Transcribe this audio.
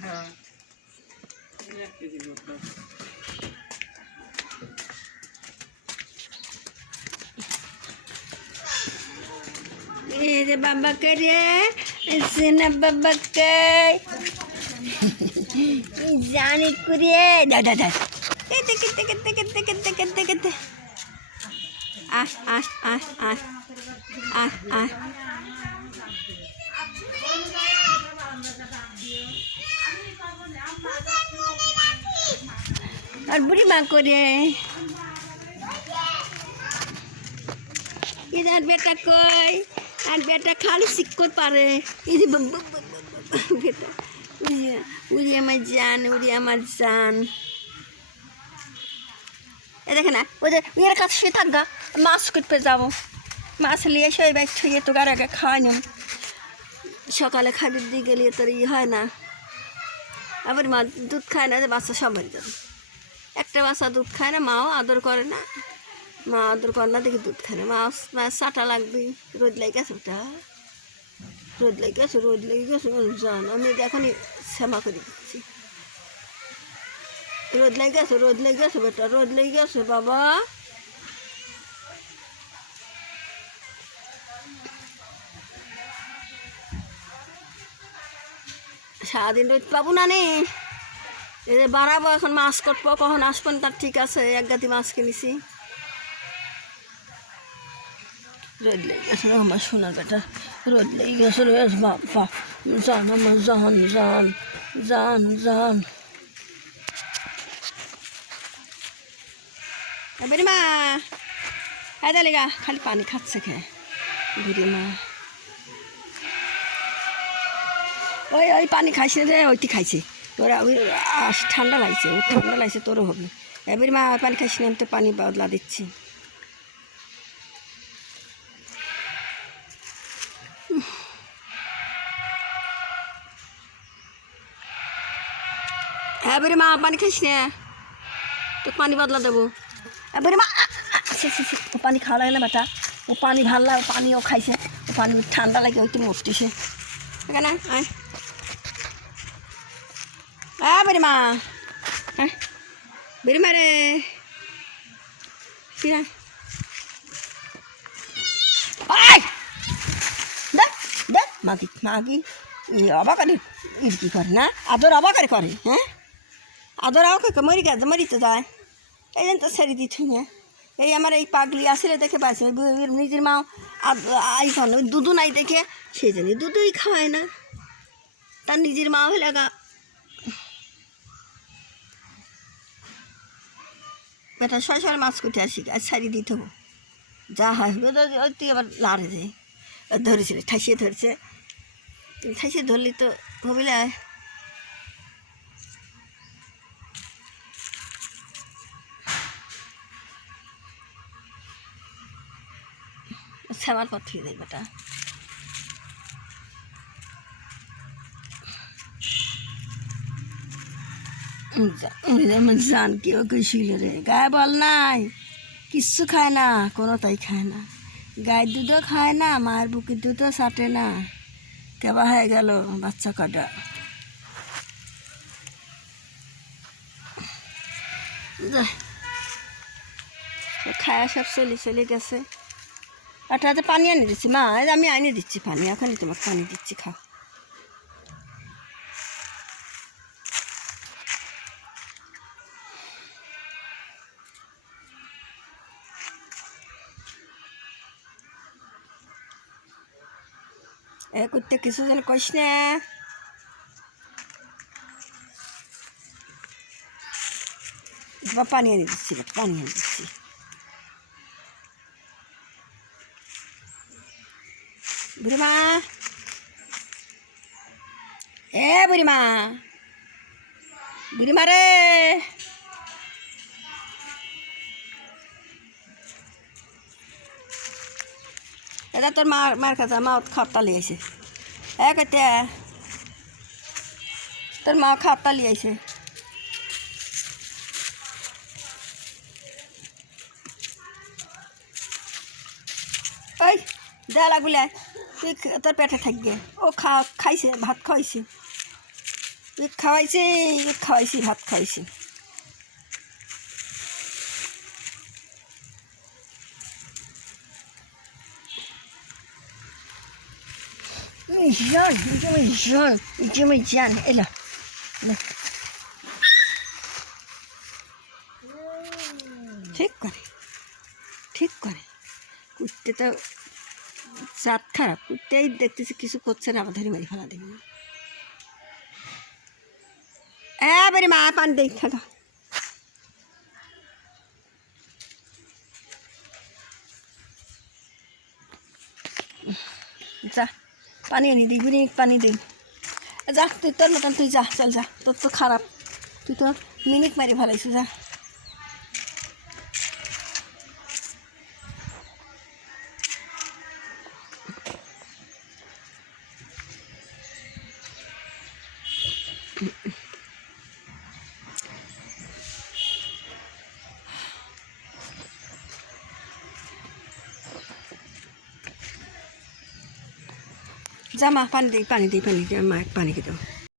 হ্যাঁ 1 কেজি করতে রে বাবা রে সেনা বাবা জানি করে দাদা দাদা আহ আহ আহ আহ আহ আহ আর বুড়ি মা করে इधर बेटा कोई और बेटा खाली सिक्को पारे इधर बेटा उड़ी हमार जान ये देखे ना उधर मेरे का से थका मांस कुछ पे जाओ मांस लिए शोय बैठ छुए तो गारा के खाने সকালে খাবার দিয়ে গেলে তো ই হয় না আবার মা দুধ খায় না যে বাচ্চা সব মরে যাবে একটা বাচ্চা দুধ খায় না মাও আদর করে না মা আদর করে না দেখি দুধ খায় না মা চাটা লাগবে রোদ লেগে গেছে ওটা রোদ লেগে গেছে জান আমি এখনই শ্যামা করে দিচ্ছি রোদ লেগে গেছে বেটা রোদ লেগে গেছে বাবা সারাদিন রোদ পাবো না নে এই যে বাড়াবো এখন মাছ কাটবো কখন আসবেন তার ঠিক আছে এক গাতি মাছ কিনেছি রোদ লেগে গেছে আমার সোনার বেটা রোদ লেগে গেছে রে বাবা জান আমার জান জান জান জান বুড়ি মা হ্যাঁ দালেগা খালি পানি খাচ্ছে খেয়ে বুড়ি মা ওই ওই পানি খাইছে রে ওইটি খাইছে তোরা ওই ঠান্ডা লাগছে তোরও হবে এবার মা পানি খাইছি না আমি তো পানি বদলা দিচ্ছি এবারে মা পানি খাইছি না তো পানি বদলা দেবো এবারে মা ও পানি খাওয়া লাগে না বেটা ও পানি ভাল লাগে পানিও খাইছে ও পানি ঠান্ডা লাগে ওইটি মরতেছে এখানে আয় বেরি মা হ্যাঁ বেরি মা রে ফিরা দেখ মাগি অবাকারে কি করে না আদর অবাকারে করে হ্যাঁ আদর আমাকে মরিতে যায় এই জন্য তো ছেড়ে দিচ্ছি না এই আমার এই পাগলি আসলে দেখে পাইছে নিজের মা আইফোন ওই দুধু নাই দেখে সেই জন্য দুধুই খাওয়ায় না তার নিজের মা হলে গা বেটা সয় মাছ করতে আসি আর ছাড়িয়ে দিতে হবো যা হয় তুই আবার লাড়ে যায় ধরেছিল ঠাইসিয়ে ধরছে ঠাইসিয়ে ধরলি তো হবিলে শ্যামার পর থেকে দেয় বেটা জান কেউ কইছিল রে গায়ে বল নাই কিচ্ছু খায় না কোনো তাই খায় না গায়ের দুধও খায় না মায়ের বুকের দুধও ছাটে না কেবা হয়ে গেল বাচ্চা কটা খায়া সব চলে গেছে একটা পানি এনে দিচ্ছি মা আমি আইনে দিচ্ছি পানি এখনই তোমাকে পানি দিচ্ছি খাও এ করতে কিছু যেন কইস না পানি এনে দিচ্ছি পানি এনে দিচ্ছি বুড়িমা বুড়িমা রে এটা তোর মার কাছে মা খাওয়া লিয়ে আইছে কইতে তোর মা খাওয়া লিয়ে আইছে ওই দেলা গুলা তুই তোর পেটে থাকবে ও খাইছে ভাত খাওয়াইছি খাওয়াইছি ভাত খাওয়াইছি জান এলা ঠিক করে কুত্তে তো জাত খারাপ কুত্তেই দেখতেছি কিছু করছে না আমাদের মারি ফেলা দেবে না এবারে মা পান দেখ থাকা যা পানি আনি দিই গুড়ি পানি দিই যা তুই তোর মতন তুই যা চল যা তোর তো খারাপ তুই তো মিনিট মারি ফেলাইছু যা যা মা পানি দিই মা পানি খেতে